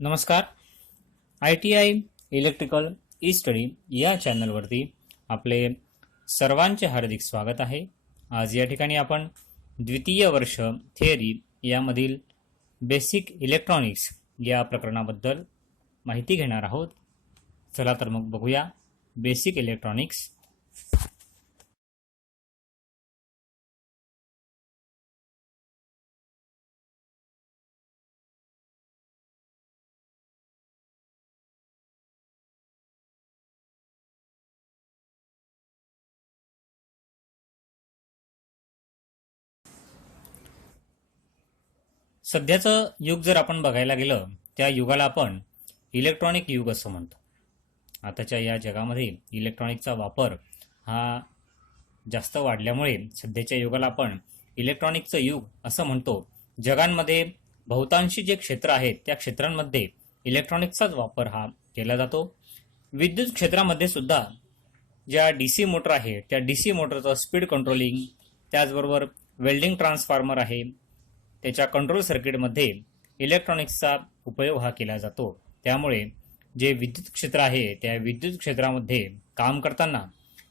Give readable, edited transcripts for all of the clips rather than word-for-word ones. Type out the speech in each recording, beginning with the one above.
नमस्कार. ITI electrical E study या चॅनलवरती आपले सर्वांचे हार्दिक स्वागत आहे. आज या ठिकाणी आपण द्वितीय वर्ष थिअरी यामधील बेसिक इलेक्ट्रॉनिक्स या प्रकरणाबद्दल माहिती घेणार आहोत. चला तर मग बघूया बेसिक इलेक्ट्रॉनिक्स. सध्याचं युग जर आपण बघायला गेलं त्या युगाला आपण इलेक्ट्रॉनिक युग असं म्हणतो. आताच्या या जगामध्ये इलेक्ट्रॉनिकचा वापर हा जास्त वाढल्यामुळे सध्याच्या युगाला आपण इलेक्ट्रॉनिकचं युग असं म्हणतो. जगांमध्ये बहुतांशी जे क्षेत्र आहेत त्या क्षेत्रांमध्ये इलेक्ट्रॉनिक्सचाच वापर हा केला जातो. विद्युत क्षेत्रामध्ये सुद्धा ज्या DC मोटर आहे त्या DC मोटरचं स्पीड कंट्रोलिंग, त्याचबरोबर वेल्डिंग ट्रान्सफॉर्मर आहे, त्याच्या कंट्रोल सर्किटमध्ये इलेक्ट्रॉनिक्सचा उपयोग हा केला जातो. त्यामुळे जे विद्युत क्षेत्र आहे त्या विद्युत क्षेत्रामध्ये काम करताना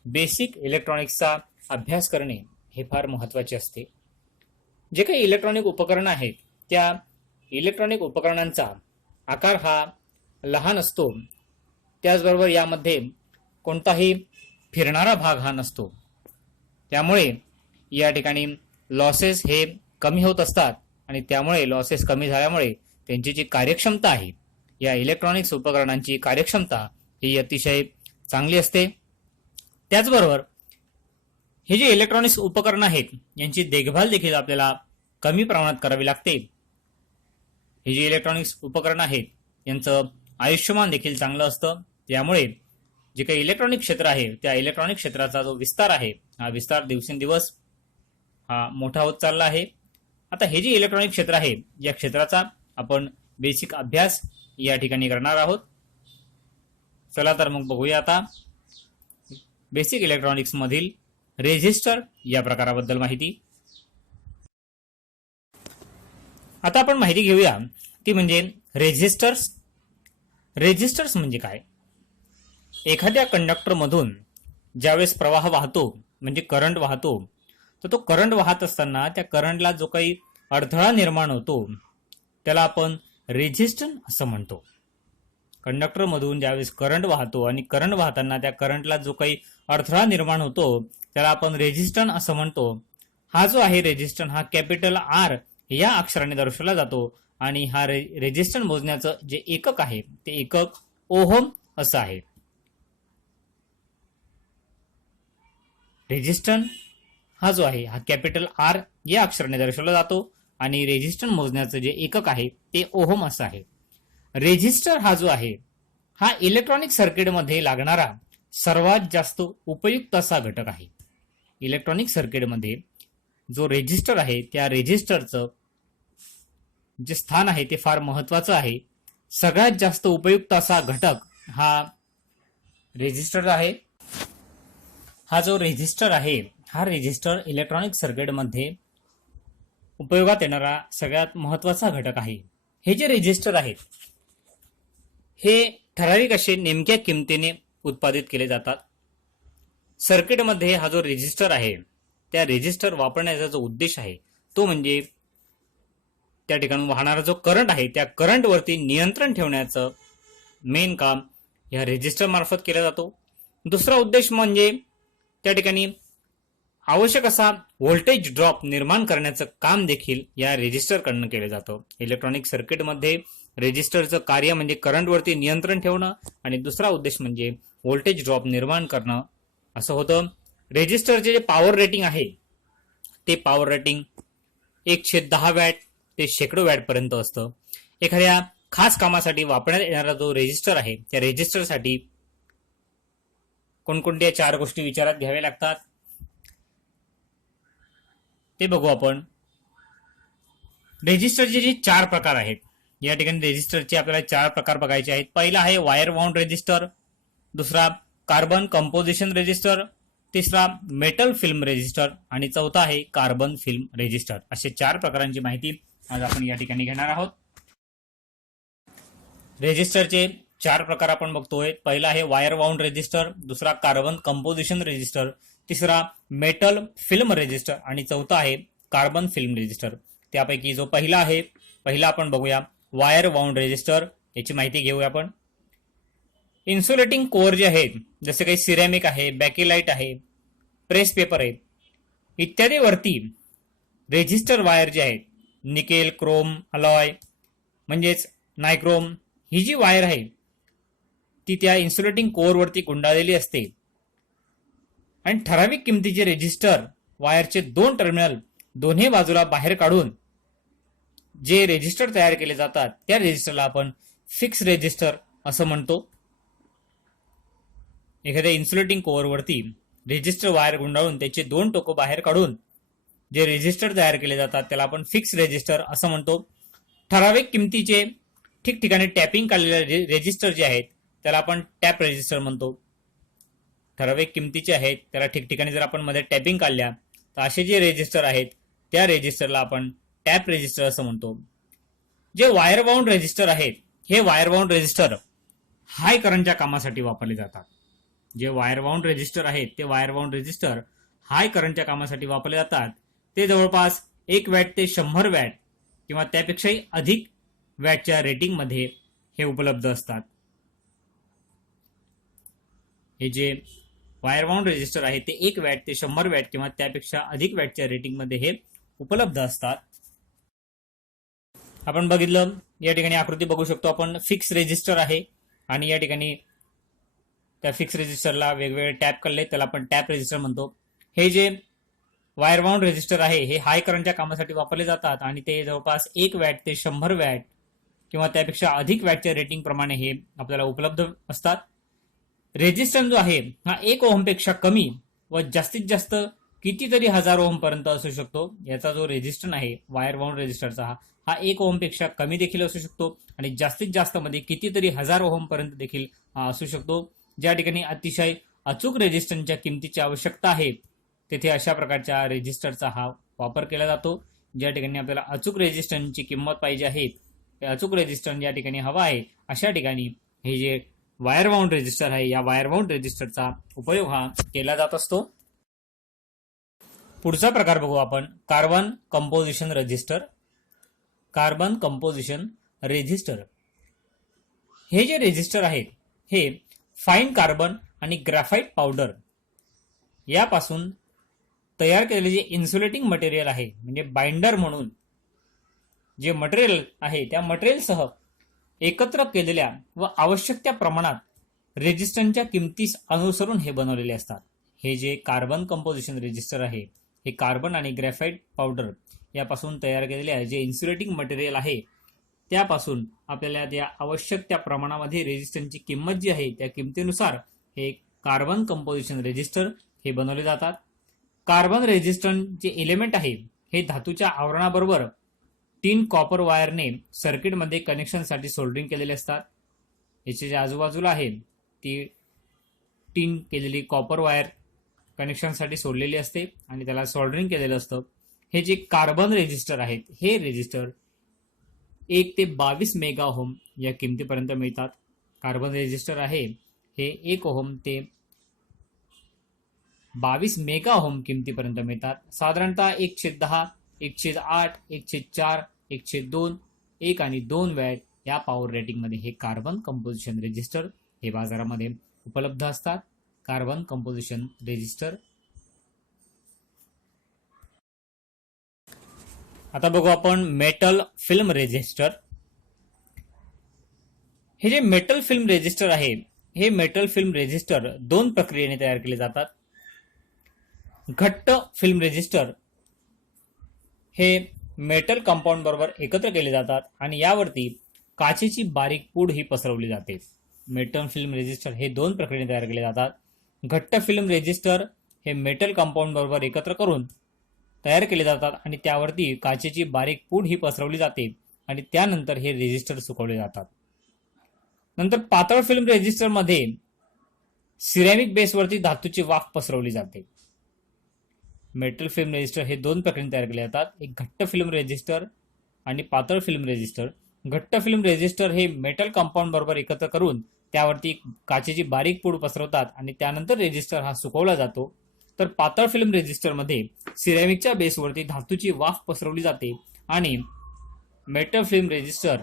बेसिक इलेक्ट्रॉनिक्सचा अभ्यास करणे हे फार महत्त्वाचे असते. जे काही इलेक्ट्रॉनिक उपकरणं आहेत त्या इलेक्ट्रॉनिक उपकरणांचा आकार हा लहान असतो. त्याचबरोबर यामध्ये कोणताही फिरणारा भाग हा नसतो. त्यामुळे या ठिकाणी लॉसेस हे कमी होत असतात आणि त्यामुळे लॉसेस कमी झाल्यामुळे त्यांची जी कार्यक्षमता आहे, या इलेक्ट्रॉनिक्स उपकरणांची कार्यक्षमता ही अतिशय चांगली असते. त्याचबरोबर हे जे इलेक्ट्रॉनिक्स उपकरणं आहेत यांची देखभाल देखील आपल्याला कमी प्रमाणात करावी लागते. हे जे इलेक्ट्रॉनिक्स उपकरणं आहेत यांचं आयुष्यमान देखील चांगलं असतं. त्यामुळे जे काही इलेक्ट्रॉनिक क्षेत्र आहे त्या इलेक्ट्रॉनिक क्षेत्राचा जो विस्तार आहे हा विस्तार दिवसेंदिवस हा मोठा होत चालला आहे. आता हे जे इलेक्ट्रॉनिक क्षेत्र आहे या क्षेत्राचा आपण बेसिक अभ्यास या ठिकाणी करणार आहोत. चला तर मग बघूया आता बेसिक इलेक्ट्रॉनिक्स मधील रेझिस्टर या प्रकाराबद्दल माहिती. आता आपण माहिती घेऊया ती म्हणजे रेझिस्टर्स. रेझिस्टर्स म्हणजे काय? एखाद्या कंडक्टर मधून ज्यावेळेस प्रवाह वाहतो म्हणजे करंट वाहतो, तर तो करंट वाहत असताना त्या करंटला जो काही अडथळा निर्माण होतो त्याला आपण रेझिस्टन्स असं म्हणतो. कंडक्टर मधून ज्यावेळेस करंट वाहतो आणि करंट वाहताना त्या करंटला जो काही अडथळा निर्माण होतो त्याला आपण रेझिस्टन्स असं म्हणतो. हा जो आहे रेझिस्टन्स हा कॅपिटल R या अक्षराने दर्शवला जातो आणि हा रेझिस्टन्स मोजण्याचं जे एकक आहे ते एकक ओहम असं आहे. रेझिस्टन्स हा जो आहे हा कॅपिटल R या अक्षराने दर्शवला जातो आणि रेझिस्टन्स मोजण्याचं जे एकक आहे ते ओहम असं आहे. रेझिस्टर हा जो आहे हा इलेक्ट्रॉनिक सर्किटमध्ये लागणारा सर्वात जास्त उपयुक्त असा घटक आहे. इलेक्ट्रॉनिक सर्किटमध्ये जो रेझिस्टर आहे त्या रेझिस्टरचं जे स्थान आहे ते फार महत्वाचं आहे. सगळ्यात जास्त उपयुक्त असा घटक हा रेझिस्टर आहे. हा जो रेझिस्टर आहे हा रेझिस्टर इलेक्ट्रॉनिक सर्किटमध्ये उपयोगात येणारा सगळ्यात महत्वाचा घटक आहे. हे जे रेझिस्टर आहेत हे ठराविक असे नेमक्या किमतीने उत्पादित केले जातात. सर्किटमध्ये हा जो रेझिस्टर आहे त्या रेझिस्टर वापरण्याचा जो उद्देश आहे तो म्हणजे त्या ठिकाणी वाहणारा जो करंट आहे त्या करंटवरती नियंत्रण ठेवण्याचं मेन काम या रेझिस्टर मार्फत केलं जातो. दुसरा उद्देश म्हणजे त्या ठिकाणी आवश्यक असा व्होल्टेज ड्रॉप निर्माण करण्याचं काम देखील या रेझिस्टरकडून केलं जातं. इलेक्ट्रॉनिक सर्किटमध्ये रेझिस्टरचं कार्य म्हणजे करंटवरती नियंत्रण ठेवणं आणि दुसरा उद्देश म्हणजे व्होल्टेज ड्रॉप निर्माण करणं असं होतं. रेझिस्टरचे जे पॉवर रेटिंग आहे ते पॉवर रेटिंग 110 वॅट ते शेकडो वॅट पर्यंत असतं. एखाद्या खास कामासाठी वापरण्यात येणारा जो रेझिस्टर आहे त्या रेझिस्टरसाठी कोणकोणत्या 4 गोष्टी विचारात घ्याव्या लागतात ते बघू आपण. रेझिस्टरचे जे 4 प्रकार आहेत या ठिकाणी रेझिस्टरचे आपल्याला 4 प्रकार बघायचे आहेत. पहिला आहे वायर वाउंड रेझिस्टर, दुसरा कार्बन कंपोजिशन रेझिस्टर, तिसरा मेटल फिल्म रेझिस्टर आणि चौथा आहे कार्बन फिल्म रेझिस्टर. असे 4 प्रकारांची माहिती आज आपण या ठिकाणी घेणार आहोत. रेजिस्टरचे 4 प्रकार आपण बघतोय. पहिला आहे वायर वाउंड रेजिस्टर, दुसरा कार्बन कंपोजिशन रेजिस्टर, तिसरा मेटल फिल्म रेजिस्टर आणि चौथा आहे कार्बन फिल्म रेजिस्टर. त्यापैकी जो पहिला आपण बघूया वायर वाउंड रेजिस्टर. याची माहिती घेऊया आपण. इन्सुलेटिंग कोअर जे आहेत, जसे काही सिरॅमिक आहे, बॅकेलाइट आहे, प्रेस पेपर आहे इत्यादी वरती रेजिस्टर वायर जे आहेत, निकेल, क्रोम, अलॉय म्हणजेच नायक्रोम, ही जी वायर आहे ती त्या इन्सुलेटिंग कोअरवरती गुंडाळलेली असते आणि ठराविक किमतीचे रेजिस्टर वायरचे 2 टर्मिनल दोन्ही बाजूला बाहेर काढून जे रेजिस्टर तयार केले जातात त्या रेजिस्टरला आपण फिक्स रेजिस्टर असं म्हणतो. एखाद्या इन्सुलेटिंग कोअरवरती रेजिस्टर वायर गुंडाळून त्याचे 2 टोकं बाहेर काढून जे रेजिस्टर तयार केले जातात त्याला आपण फिक्स रेजिस्टर असं म्हणतो. ठराविक किमतीचे ठिकठिकाणी टॅपिंग काढलेले रेजिस्टर जे आहेत त्याला आपण टॅप रेजिस्टर म्हणतो. ठराविक किमतीचे आहेत त्याला ठिकठिकाणी जर आपण मध्ये टॅपिंग काढल्या तर असे जे रेजिस्टर आहेत त्या रेजिस्टरला आपण टॅप रेजिस्टर असं म्हणतो. जे वायर बाउंड रेजिस्टर आहेत हे वायर बाउंड रेजिस्टर हाय करंटच्या कामासाठी वापरले जातात. जे वायर बाउंड रेजिस्टर आहेत ते वायर बाउंड रेजिस्टर हाय करंटच्या कामासाठी वापरले जातात. ते जवळपास 1 वॅट ते 100 वॅट किंवा त्यापेक्षाही अधिक वॅटच्या रेटिंगमध्ये हे उपलब्ध असतात. हे जे वायर बाउंड रेजिस्टर आहे ते 1 वॅट ते 100 वॅट किंवा त्यापेक्षा अधिक वॅटच्या रेटिंगमध्ये हे उपलब्ध असतात. आपण बघितलं, या ठिकाणी आकृती बघू शकतो आपण. फिक्स रेजिस्टर आहे आणि या ठिकाणी त्या फिक्स रेजिस्टरला वेगवेगळे टॅप काढले त्याला आपण टॅप रेजिस्टर म्हणतो. हे जे वायर बाउंड रेजिस्टर आहे हे हाय करंटच्या कामासाठी वापरले जातात आणि ते जवळपास 1 वॅट ते 100 वॅट किंवा त्यापेक्षा अधिक वॅटच्या रेटिंग प्रमाणे हे आपल्याला उपलब्ध असतात. रेजिस्टन्स जो आहे हा 1 ओहमपेक्षा कमी व जास्तीत जास्त कितीतरी 1000 ओहम पर्यंत असू शकतो. याचा जो रेजिस्टन्स आहे वायर बाउंड रेजिस्टरचा हा 1 ओहमपेक्षा कमी देखील असू शकतो आणि जास्तीत जास्त मध्ये कितीतरी 1000 ओहम पर्यंत देखील असू शकतो. ज्या ठिकाणी अतिशय अचूक रेजिस्टन्सच्या किमतीची आवश्यकता आहे तेथे अशा प्रकारच्या रेजिस्टरचा हा वापर केला जातो. ज्या ठिकाणी आपल्याला अचूक रेजिस्टन्सची किंमत पाहिजे आहे, अचूक रेजिस्टन्स या ठिकाणी हवा आहे अशा ठिकाणी हे जे वायर बाउंड रेजिस्टर आहे या वायर बाउंड रेजिस्टरचा उपयोग हा केला जात असतो. पुढचा प्रकार बघू आपण carbon composition resistor. Carbon composition resistor हे जे रेजिस्टर आहेत हे फाईन कार्बन आणि ग्राफाइट पावडर यापासून तयार केलेले जे इन्सुलेटिंग मटेरियल आहे म्हणजे बाइंडर म्हणून जे मटेरियल आहे त्या मटेरियलसह एकत्र केलेल्या व आवश्यक त्या प्रमाणात रेजिस्टन्सच्या किमतीस अनुसरून हे बनवलेले असतात. हे जे कार्बन कंपोजिशन रेजिस्टर आहे हे कार्बन आणि ग्रॅफाइट पावडर यापासून तयार केलेले जे इन्सुलेटिंग मटेरियल आहे त्यापासून आपल्याला त्या आवश्यक त्या प्रमाणामध्ये रेजिस्टन्सची किंमत जी आहे त्या किमतीनुसार हे कार्बन कंपोजिशन रेजिस्टर हे बनवले जातात. कार्बन रेजिस्टन्स जे एलिमेंट आहे हे धातूच्या आवरणाबरोबर टीन कॉपर वायरने सर्किटमध्ये कनेक्शनसाठी सोल्डरिंग केलेले असतात. याचे जे आजूबाजूला आहे ती टीन केलेली कॉपर वायर कनेक्शनसाठी सोडलेली असते आणि त्याला सोल्डरिंग केलेलं असतं. हे जे कार्बन रेजिस्टर आहेत हे रेजिस्टर 1 ते 22 मेगा ओहम या किमतीपर्यंत मिळतात. कार्बन रेजिस्टर आहे हे 1 ओहम ते 22 मेगा ओहम किमतीपर्यंत मिळतात. साधारणतः 1/10, 1/8, 1/4, 1/2, 1 आणि 2 वॅट या पॉवर रेटिंगमध्ये हे कार्बन कंपोजिशन रेजिस्टर हे बाजारामध्ये उपलब्ध असतात. Carbon composition resistor. आता बघू आपण मेटल फिल्म रेजिस्टर. हे जे मेटल फिल्म रेजिस्टर आहे हे मेटल फिल्म रेजिस्टर 2 प्रक्रियेने तयार केले जातात. घट्ट फिल्म रेजिस्टर हे मेटल कंपाऊंड बरोबर एकत्र केले जातात आणि यावरती काचेची बारीक पूड ही पसरवली जाते. मेटल फिल्म रेजिस्टर हे 2 प्रक्रियेने तयार केले जातात. घट्ट फिल्म रेजिस्टर हे मेटल कंपाऊंड बरोबर एकत्र करून तयार केले जातात आणि त्यावरती काचेची बारीक पूड ही पसरवली जाते आणि त्यानंतर हे रेजिस्टर सुकवले जातात. नंतर पातळ फिल्म रेजिस्टर मध्ये सिरॅमिक बेसवरती धातूची वाफ पसरवली जाते. मेटल फिल्म रेजिस्टर हे 2 प्रकारे तयार केले जातात. एक घट्ट फिल्म रेजिस्टर आणि पातळ फिल्म रेजिस्टर. घट्ट फिल्म रेजिस्टर हे मेटल कंपाऊंड बरोबर एकत्र करून त्यावरती काचेची बारीक पूड पसरवतात आणि त्यानंतर रेजिस्टर हा सुकवला जातो. तर पातळ फिल्म रेजिस्टरमध्ये सिरॅमिकच्या बेसवरती धातूची वाफ पसरवली जाते आणि मेटल फिल्म रेजिस्टर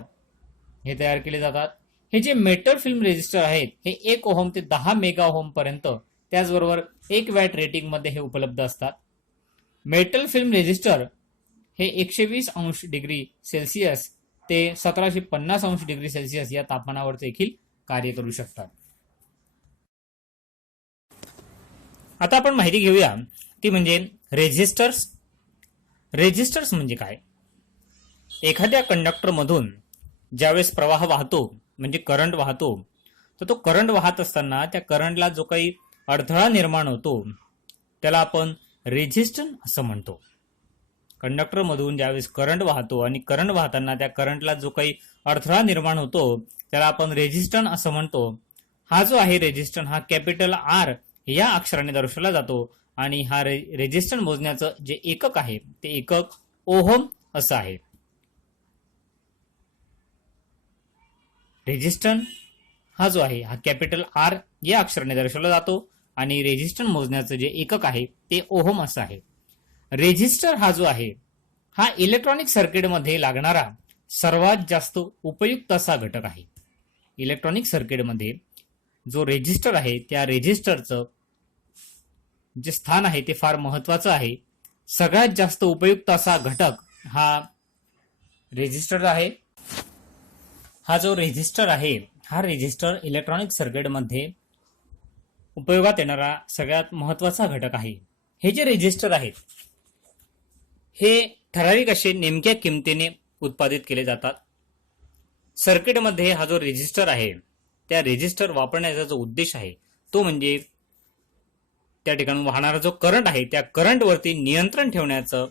हे तयार केले जातात. हे जे मेटल फिल्म रेजिस्टर आहेत हे 1 ओहम ते 10 मेगा ओहम पर्यंत, त्याचबरोबर 1 वॅट रेटिंग मध्ये हे उपलब्ध असतात. मेटल फिल्म रेजिस्टर हे 120 अंश डिग्री सेल्सिअस ते 1750 अंश डिग्री सेल्सिअस या तापमानावर देखील कार्य करू शकतात. आता आपण माहिती घेऊया ती म्हणजे रेजिस्टर्स. रेजिस्टर्स म्हणजे काय? एखाद्या कंडक्टर मधून ज्यावेळेस प्रवाह वाहतो म्हणजे करंट वाहतो, तर तो करंट वाहत असताना त्या करंटला जो काही अडथळा निर्माण होतो त्याला आपण रेजिस्टन्स असं म्हणतो. कंडक्टर मधून ज्यावेळेस करंट वाहतो आणि करंट वाहताना त्या करंटला जो काही अडथळा निर्माण होतो त्याला आपण रेजिस्टन्स असं म्हणतो. हा जो आहे रेजिस्टन्स हा कॅपिटल आर या अक्षराने दर्शवला जातो आणि हा रेजिस्टन्स मोजण्याचं जे एकक आहे ते एकक ओहम असं आहे. रेजिस्टन्स हा जो आहे हा कॅपिटल आर या अक्षराने दर्शवला जातो आणि रेजिस्टन्स मोजण्याचं जे एकक आहे ते ओहम असं आहे. रेजिस्टर हा जो आहे हा इलेक्ट्रॉनिक सर्किटमध्ये लागणारा सर्वात जास्त उपयुक्त असा घटक आहे. इलेक्ट्रॉनिक सर्किटमध्ये जो रेजिस्टर आहे त्या रेजिस्टरचं जे स्थान आहे ते फार महत्वाचं आहे. सगळ्यात जास्त उपयुक्त असा घटक हा रेजिस्टर आहे. हा जो रेजिस्टर आहे हा रेजिस्टर इलेक्ट्रॉनिक सर्किटमध्ये उपयोगात येणारा सगळ्यात महत्वाचा घटक आहे. हे जे रेजिस्टर आहेत हे ठराविक असे नेमक्या किमतीने उत्पादित केले जातात. सर्किटमध्ये हा जो रेजिस्टर आहे त्या रेजिस्टर वापरण्याचा जो उद्देश आहे तो म्हणजे त्या ठिकाणी वाहणारा जो करंट आहे त्या करंटवरती नियंत्रण ठेवण्याचं.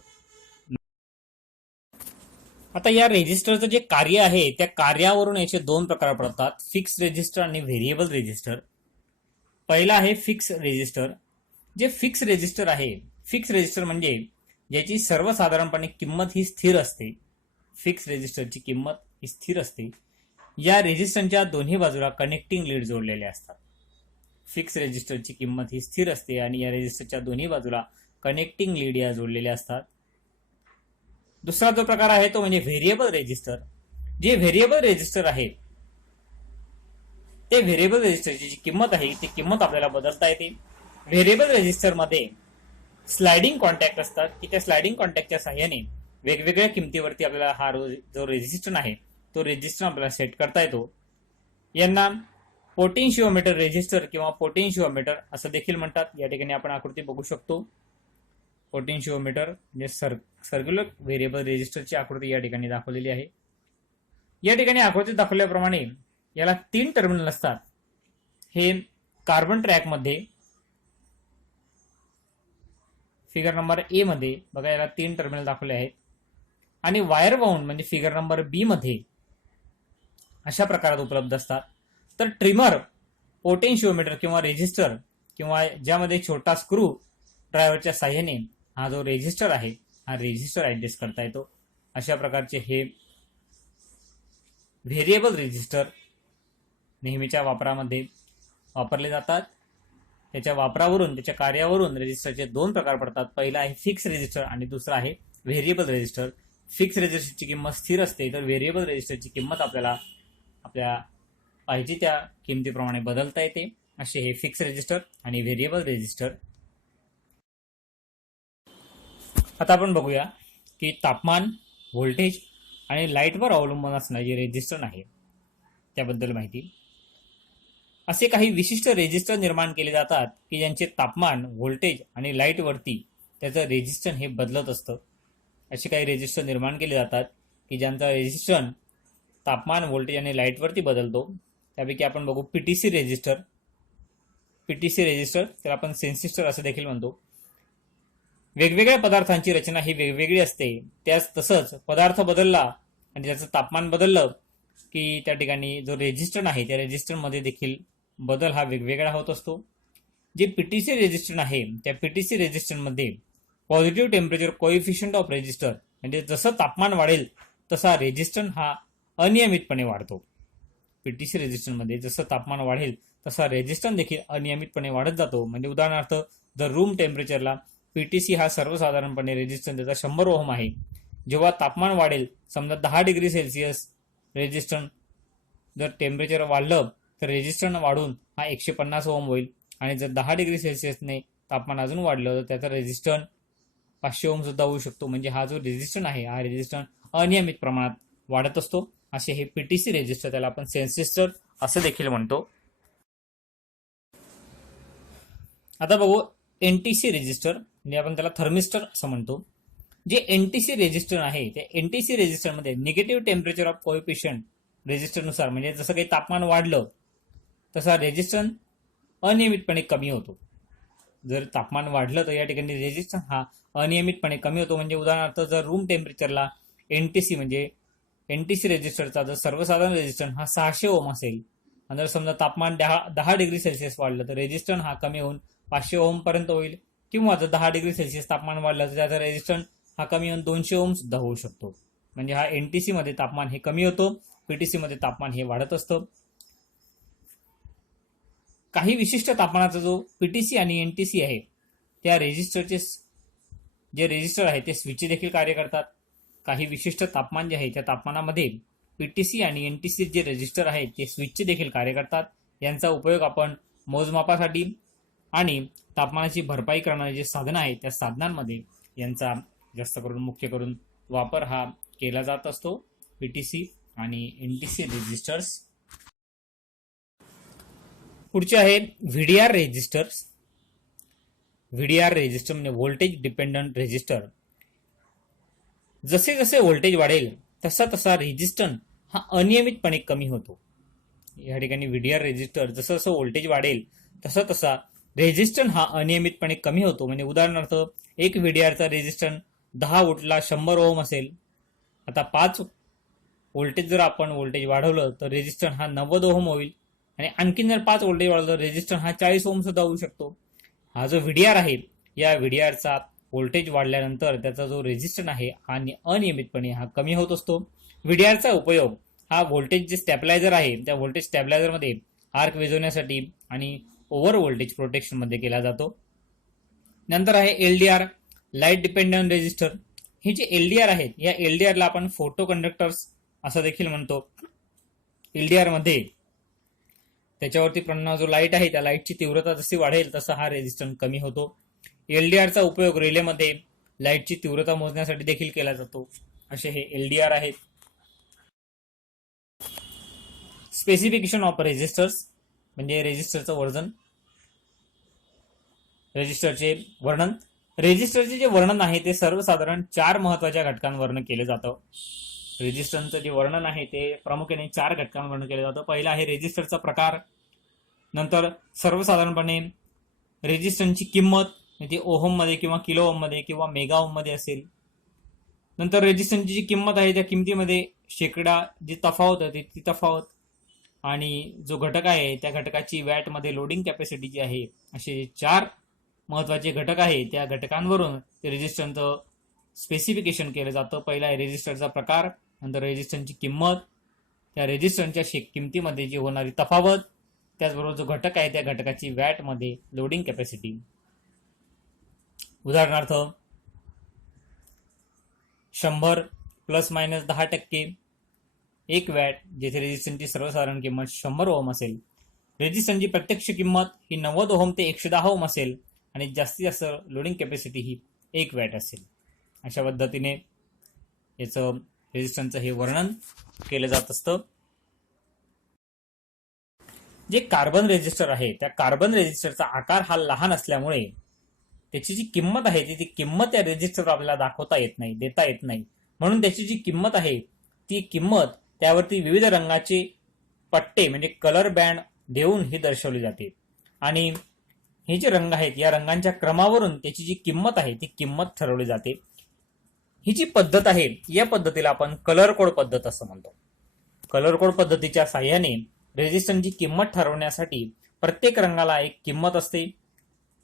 आता या रेजिस्टरचं जे कार्य आहे त्या कार्यावरून याचे 2 प्रकार पडतात, फिक्स रेजिस्टर आणि व्हेरिएबल रेजिस्टर. पहिला आहे फिक्स रेजिस्टर. जे फिक्स रेजिस्टर आहे, फिक्स रेजिस्टर म्हणजे ज्याची सर्वसाधारणपणे किंमत ही स्थिर असते. फिक्स रेजिस्टरची किंमत ही स्थिर असते. या रेजिस्टरच्या दोन्ही बाजूला कनेक्टिंग लीड जोडलेले असतात. फिक्स रेजिस्टरची किंमत ही स्थिर असते आणि या रेजिस्टरच्या दोन्ही बाजूला कनेक्टिंग लीड या जोडलेल्या असतात. दुसरा जो प्रकार आहे तो म्हणजे व्हेरिएबल रेजिस्टर. जे व्हेरिएबल रेजिस्टर आहे ते व्हेरिएबल रेजिस्टरची जी किंमत आहे ती किंमत आपल्याला बदलता येते. व्हेरिएबल रेजिस्टरमध्ये स्लायडिंग कॉन्टॅक्ट असतात की त्या स्लायडिंग कॉन्टॅक्टच्या सहाय्याने वेगवेगळ्या किमतीवरती आपल्याला हा जो रेजिस्टर आहे तो रेजिस्टर आपल्याला सेट करता येतो. यांना पोटेन्शिओमीटर रेजिस्टर किंवा पोटेन्शिओमीटर असं देखील म्हणतात. या ठिकाणी आपण आकृती बघू शकतो. पोटेन्शिओमीटर म्हणजे सर्क्युलर व्हेरिएबल रेजिस्टरची आकृती या ठिकाणी दाखवलेली आहे. या ठिकाणी आकृतीत दाखवल्याप्रमाणे याला 3 टर्मिनल असतात. हे कार्बन ट्रॅकमध्ये फिगर नंबर ए मध्ये बघा याला 3 टर्मिनल दाखवले आहेत आणि वायर वाऊंड म्हणजे फिगर नंबर बी मध्ये अशा प्रकारात उपलब्ध असतात. तर ट्रिमर, पोटेन्शिओमीटर किंवा रेजिस्टर किंवा ज्यामध्ये छोटा स्क्रू ड्रायव्हरच्या साह्याने हा जो रेजिस्टर आहे हा रेजिस्टर ऍडजस्ट करता येतो. अशा प्रकारचे हे व्हेरिएबल रेजिस्टर नेहमीच्या वापरामध्ये वापरले जातात. त्याच्या वापरावरून त्याच्या कार्यावरून रेजिस्टरचे 2 प्रकार पडतात. पहिला आहे फिक्स रेजिस्टर आणि दुसरा आहे व्हेरिएबल रेजिस्टर. फिक्स रेजिस्टरची किंमत स्थिर असते तर व्हेरिएबल रेजिस्टरची किंमत आपल्याला आपल्या पाहिजे त्या किमतीप्रमाणे बदलता येते. असे हे फिक्स रेजिस्टर आणि व्हेरिएबल रेजिस्टर. आता आपण बघूया की तापमान, व्होल्टेज आणि लाईटवर अवलंबून असणारे जे रेजिस्टर आहे त्याबद्दल माहिती. असे काही विशिष्ट रेजिस्टर निर्माण केले जातात की ज्यांचे तापमान, व्होल्टेज आणि लाईटवरती त्याचं रेजिस्टन्स हे बदलत असतं. असे काही रेजिस्टर निर्माण केले जातात की ज्यांचा रेजिस्टन्स तापमान, व्होल्टेज आणि लाईटवरती बदलतो. त्यापैकी आपण बघू पीटीसी रेजिस्टर. पीटीसी रेजिस्टर त्याला आपण सेन्सिस्टर असं देखील म्हणतो. वेगवेगळ्या पदार्थांची रचना ही वेगवेगळी असते. त्याच तसंच पदार्थ बदलला आणि त्याचं तापमान बदललं की त्या ठिकाणी जो रेजिस्टर आहे त्या रेजिस्टरमध्ये देखील बदल हा वेगवेगळा होत असतो. जे पीटीसी रेजिस्टर आहे त्या पीटीसी रेजिस्टरमध्ये positive temperature coefficient of resistor म्हणजे जसं तापमान वाढेल तसा रेजिस्टन्स हा अनियमितपणे वाढतो. पीटीसी रेजिस्टन्समध्ये जसं तापमान वाढेल तसा रेजिस्टन्स देखील अनियमितपणे वाढत जातो. म्हणजे उदाहरणार्थ जर रूम टेम्परेचरला पीटीसी हा सर्वसाधारणपणे रेजिस्टन्स त्याचा 100 ओहम आहे. जेव्हा तापमान वाढेल, समजा 10 डिग्री सेल्सिअस रेजिस्टन्स जर टेम्परेचर वाढलं तर रेजिस्टन्स वाढून हा 150 ओहम होईल. आणि जर 10 डिग्री सेल्सिअसने तापमान अजून वाढलं तर त्याचा रेजिस्टन्स 500 ओहम सुद्धा होऊ शकतो. म्हणजे हा जो रेजिस्टन्स आहे हा रेजिस्टन्स अनियमित प्रमाणात वाढत असतो. असे हे पीटीसी रेजिस्टर, त्याला आपण सेन्सिस्टर असं देखील म्हणतो. आता बघू एनटीसी रेजिस्टर, म्हणजे आपण त्याला थर्मिस्टर असं म्हणतो. जे एनटीसी रेजिस्टर आहे त्या एनटीसी रेजिस्टरमध्ये निगेटिव्ह टेम्परेचर ऑफ कोएफिशियंट रेजिस्टरनुसार, म्हणजे जसं काही तापमान वाढलं तसा रेजिस्टन्स अनियमितपणे कमी होतो. जर तापमान वाढलं तर या ठिकाणी रेजिस्टन्स हा अनियमितपणे कमी होतो. म्हणजे उदाहरणार्थ जर रूम टेम्परेचरला एनटीसी म्हणजे एनटीसी रेजिस्टरचा जर सर्वसाधारण रेजिस्टन्स हा 600 ओहम असेल आणि जर समजा तापमान 10 डिग्री सेल्सिअस वाढलं तर रेजिस्टन्स हा कमी होऊन 500 ओहम पर्यंत होईल. किंवा जर 10 डिग्री सेल्सिअस तापमान वाढलं तर त्याचा रेजिस्टन्स हा कमी होऊन 200 ओहम सुद्धा होऊ शकतो. म्हणजे हा एनटीसी मध्ये तापमान हे कमी होतो, पीटीसी मध्ये तापमान हे वाढत असतं. काही विशिष्ट तापमानाचा जो पीटीसी आणि एनटीसी आहे त्या रेजिस्टरचे जे रेजिस्टर आहे ते स्विच देखील कार्य करतात. काही विशिष्ट तापमान जे आहे त्या तापमानामध्ये पीटीसी आणि एनटीसी जे रेजिस्टर आहेत ते स्विचचे देखील कार्य करतात. यांचा उपयोग आपण मोजमापासाठी आणि तापमानाची भरपाई करणारी जे साधनं आहेत त्या साधनांमध्ये यांचा जास्त करून मुख्य करून वापर हा केला जात असतो. पीटीसी आणि एनटीसी रेजिस्टर्स. पुढचे आहे व्हीडीआर रेजिस्टर्स. व्हीडीआर रेजिस्टर म्हणजे व्होल्टेज डिपेंडंट रेजिस्टर. जसे जसे व्होल्टेज वाढेल तसा तसा रेजिस्टन्स हा अनियमितपणे कमी होतो. या ठिकाणी व्हीडीआर रेजिस्टर जसं जसं व्होल्टेज वाढेल तसा तसा रेजिस्टन्स हा अनियमितपणे कमी होतो. म्हणजे उदाहरणार्थ एक व्हीडीआरचा रेजिस्टन्स 10 व्होल्टला 100 ओहम असेल. आता 5 व्होल्टेज जर आपण व्होल्टेज वाढवलं तर रेजिस्टन्स हा 90 ओहम होईल. आणि आणखीन जर 5 व्होल्टेज वाढवलं तर रेजिस्टन्स हा 40 ओहम सुद्धा होऊ शकतो. हा जो व्हीडीआर आहे या व्हीडीआरचा व्होल्टेज वाढल्यानंतर त्याचा जो रेजिस्टन्स आहे हा अनियमितपणे हा कमी होत असतो. व्हीडीआरचा उपयोग हा व्होल्टेज जे स्टॅबिलायझर आहे त्या व्होल्टेज स्टॅबिलायझरमध्ये आर्क विझवण्यासाठी आणि ओव्हर व्होल्टेज प्रोटेक्शनमध्ये केला जातो. नंतर आहे एलडीआर, लाईट डिपेंडंट रेजिस्टर. हे जे एलडीआर आहेत या एलडीआरला आपण फोटो कंडक्टर्स असं देखील म्हणतो. एलडीआर मध्ये त्याच्यावरती पडणारा जो लाईट आहे त्या लाईटची तीव्रता जशी वाढेल तसा हा रेजिस्टन्स कमी होतो. एलडीआरचा उपयोग रिलेमध्ये लाईटची तीव्रता मोजण्यासाठी देखील केला जातो. असे हे एलडीआर आहेत. स्पेसिफिकेशन ऑफ रेजिस्टर्स म्हणजे रेजिस्टरचं वर्णन, रेजिस्टरचे वर्णन. रेजिस्टरचे जे वर्णन आहे ते सर्वसाधारण 4 महत्वाच्या घटकांवरून केले जातं. रेजिस्टरचं जे वर्णन आहे ते प्रामुख्याने 4 घटकांवरून केलं जातं. पहिला आहे रेजिस्टरचा प्रकार. नंतर सर्वसाधारणपणे रेजिस्टरची किंमत, म्हणजे ओहम मध्ये किंवा किलो ओहम मध्ये किंवा मेगा ओहम मध्ये असेल. नंतर रेजिस्टरची जी किंमत आहे त्या किमतीमध्ये शेकडा जी तफावत आहे ती तफावत, आणि जो घटक आहे त्या घटकाची वॅट मध्ये लोडिंग कॅपॅसिटी जी आहे, असे 4 महत्वाचे घटक आहे. त्या घटकांवरून रेजिस्टरचं स्पेसिफिकेशन केलं जातं. पहिला आहे रेजिस्टरचा प्रकार, नंतर रेजिस्टरची किंमत, त्या रेजिस्टरच्या किमतीमध्ये जी होणारी तफावत, त्याचबरोबर जो घटक आहे त्या घटकाची वॅट मध्ये लोडिंग कॅपॅसिटी. उदाहरणार्थ 100 ± 10% 1 वॅट, जेथे रेजिस्टरची सर्वसाधारण किंमत 100 ओहम असेल. रेजिस्टरची प्रत्यक्ष किंमत ही 90 ओहम ते 110 ओहम असेल आणि जास्तीत जास्त लोडिंग कॅपॅसिटी ही 1 वॅट असेल. अशा पद्धतीने याचं रेजिस्टरचं हे वर्णन केलं जात असतं. जे कार्बन रेजिस्टर आहे त्या कार्बन रेजिस्टरचा आकार हा लहान असल्यामुळे त्याची जी किंमत आहे ती किंमत त्या रेजिस्टरवर आपल्याला दाखवता येत नाही, देता येत नाही. म्हणून त्याची जी किंमत आहे ती किंमत त्यावरती विविध रंगाचे पट्टे म्हणजे कलर बँड देऊन ही दर्शवली जाते. आणि हे जे रंग आहेत या रंगांच्या क्रमावरून त्याची जी किंमत आहे ती किंमत ठरवली जाते. ही जी पद्धत आहे या पद्धतीला आपण कलर कोड पद्धत असं म्हणतो. कलर कोड पद्धतीच्या साहाय्याने रेजिस्टरची किंमत ठरवण्यासाठी प्रत्येक रंगाला एक किंमत असते.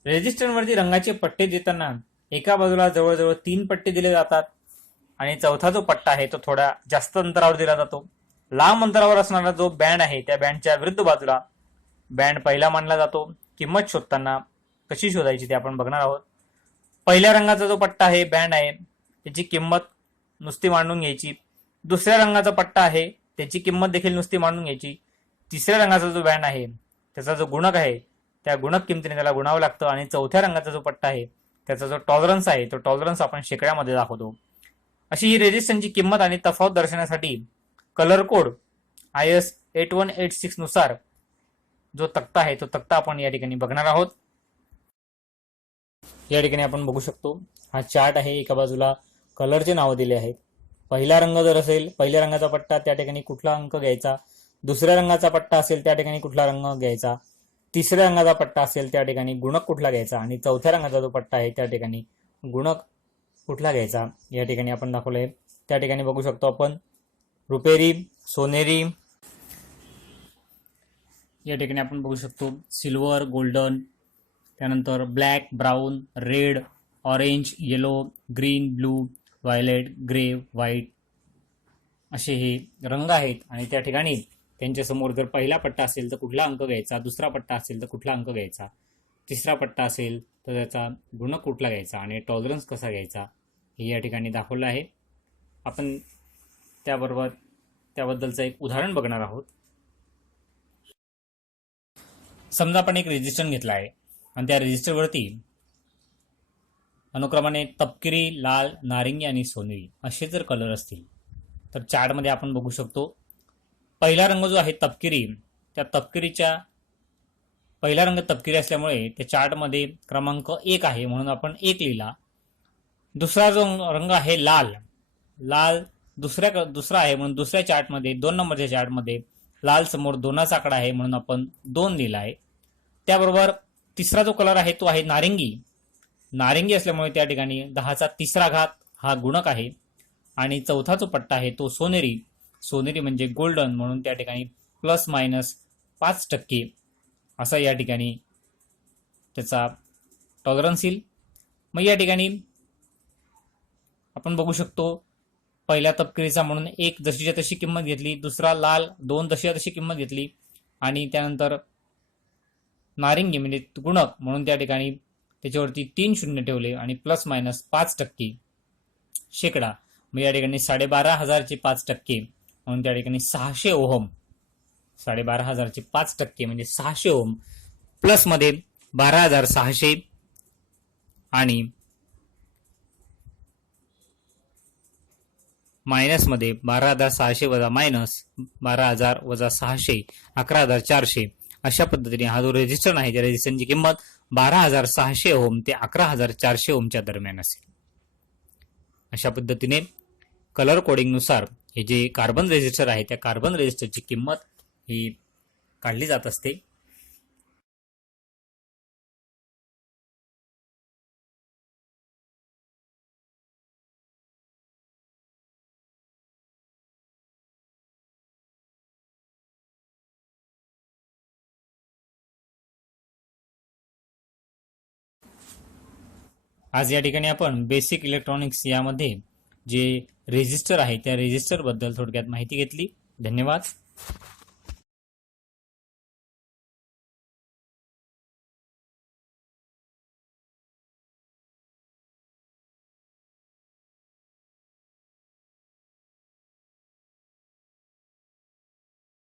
रेजिस्टरवरती रंगाचे पट्टे देताना एका बाजूला जवळजवळ 3 पट्टे दिले जातात आणि चौथा जो पट्टा आहे तो थोडा जास्त अंतरावर दिला जातो. लांब अंतरावर असणारा जो बँड आहे त्या बँडच्या विरुद्ध बाजूला बँड पहिला मानला जातो. किंमत शोधताना कशी शोधायची ते आपण बघणार आहोत. पहिल्या रंगाचा जो पट्टा आहे बँड आहे त्याची किंमत नुसती मांडून घ्यायची. दुसऱ्या रंगाचा पट्टा आहे त्याची किंमत देखील नुसती मांडून घ्यायची. तिसऱ्या रंगाचा जो बँड आहे त्याचा जो गुणक आहे त्या गुणक किमतीने त्याला गुणावं लागतं. आणि चौथ्या रंगाचा जो पट्टा आहे त्याचा जो टॉलरन्स आहे तो टॉलरन्स आपण शेकड्यामध्ये दाखवतो. अशी ही रेजिस्टन्सची किंमत आणि तफावत दर्शवण्यासाठी कलर कोड IS 8186 नुसार जो तक्ता आहे तो तक्ता आपण या ठिकाणी बघणार आहोत. या ठिकाणी आपण बघू शकतो हा चार्ट आहे. एका बाजूला कलरचे नाव दिले आहेत. पहिला रंग जर असेल पहिल्या रंगाचा पट्टा त्या ठिकाणी कुठला अंक घ्यायचा, दुसऱ्या रंगाचा पट्टा असेल त्या ठिकाणी कुठला रंग घ्यायचा, तिसऱ्या रंगाचा पट्टा असेल त्या ठिकाणी गुणक कुठला घ्यायचा आणि चौथ्या रंगाचा जो पट्टा आहे त्या ठिकाणी गुणक कुठला घ्यायचा या ठिकाणी आपण दाखवलंय. त्या ठिकाणी बघू शकतो आपण रुपेरी, सोनेरी, या ठिकाणी आपण बघू शकतो सिल्वर, गोल्डन, त्यानंतर black, brown, red, orange, yellow, green, blue, violet, grey, white असे हे रंग आहेत. आणि त्या ठिकाणी त्यांच्यासमोर जर पहिला पट्टा असेल तर कुठला अंक घ्यायचा, दुसरा पट्टा असेल तर कुठला अंक घ्यायचा, तिसरा पट्टा असेल तर त्याचा गुणक कुठला घ्यायचा आणि टॉलरन्स कसा घ्यायचा हे या ठिकाणी दाखवलं आहे. आपण त्याबरोबर त्याबद्दलचं एक उदाहरण बघणार आहोत. समजा आपण एक रेजिस्टर घेतला आहे आणि त्या रेजिस्टरवरती अनुक्रमाने तपकिरी, लाल, नारिंगी आणि सोनेरी असे जर कलर असतील तर चार्टमध्ये आपण बघू शकतो पहिला रंग जो आहे तपकिरी, त्या तपकिरीच्या पहिला रंग तपकिरी असल्यामुळे त्या चार्टमध्ये क्रमांक 1 आहे म्हणून आपण 1 लिहिला. दुसरा जो रंग आहे लाल, लाल दुसरा आहे म्हणून दुसऱ्या चार्टमध्ये 2 नंबरच्या चार्टमध्ये लाल समोर 2चा आकडा आहे म्हणून आपण 2 लिहिला आहे. त्याबरोबर तिसरा जो कलर आहे तो आहे नारिंगी, नारिंगी असल्यामुळे त्या ठिकाणी 10चा 3रा घात हा गुणक आहे. आणि चौथा जो पट्टा आहे तो सोनेरी, सोनेरी म्हणजे गोल्डन म्हणून त्या ठिकाणी ±5% असा या ठिकाणी त्याचा टॉलरन्स येईल. मग या ठिकाणी आपण बघू शकतो पहिल्या तपकिरीचा म्हणून 1 जशीच्या तशी किंमत घेतली, दुसरा लाल 2 जशीच्या तशी किंमत घेतली आणि त्यानंतर नारिंगी म्हणजे गुणक म्हणून त्या ठिकाणी त्याच्यावरती 3 शून्य ठेवले आणि ±5% शेकडा. मग या ठिकाणी 12,500चे 5% म्हणून त्या ठिकाणी 600 ओहम, 12,500चे 5% म्हणजे 600 ओहम, प्लसमध्ये 12,600 आणि मायनसमध्ये 12,600 वजा मायनस 12,000 वजा 600 11,400 अशा पद्धतीने हा जो रेजिस्टर आहे त्या रेजिस्टरची किंमत 12,600 ओहम ते 11,400 ओहमच्या दरम्यान असेल. अशा पद्धतीने कलर कोडिंगनुसार हे जे कार्बन रेजिस्टर आहे त्या कार्बन रेजिस्टरची किंमत ही काढली जात असते. आज या ठिकाणी आपण बेसिक इलेक्ट्रॉनिक्स यामध्ये जे रेजिस्टर आहे त्या रेजिस्टर बद्दल थोडक्यात माहिती घेतली. धन्यवाद.